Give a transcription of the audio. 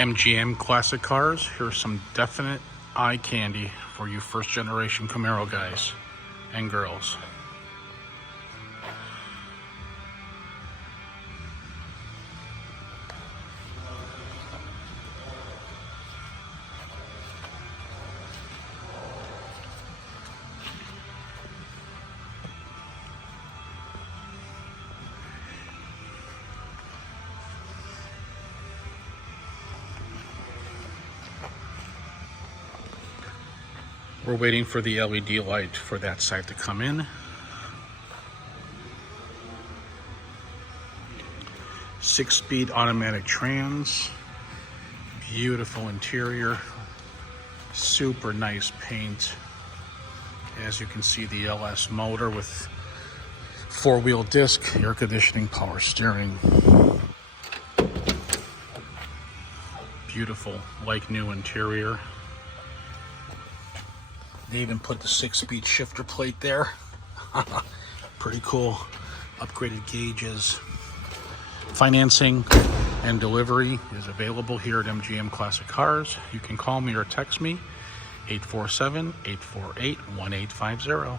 MGM classic cars. Here's some definite eye candy for you first generation Camaro guys and girls. We're waiting for the LED light for that side to come in. Six-speed automatic trans. Beautiful interior. Super nice paint. As you can see, the LS motor with four-wheel disc, air conditioning, power steering. Beautiful, like new interior. They even put the 6-speed shifter plate there. Pretty cool. Upgraded gauges. Financing and delivery is available here at MGM Classic Cars. You can call me or text me, 847-848-1850.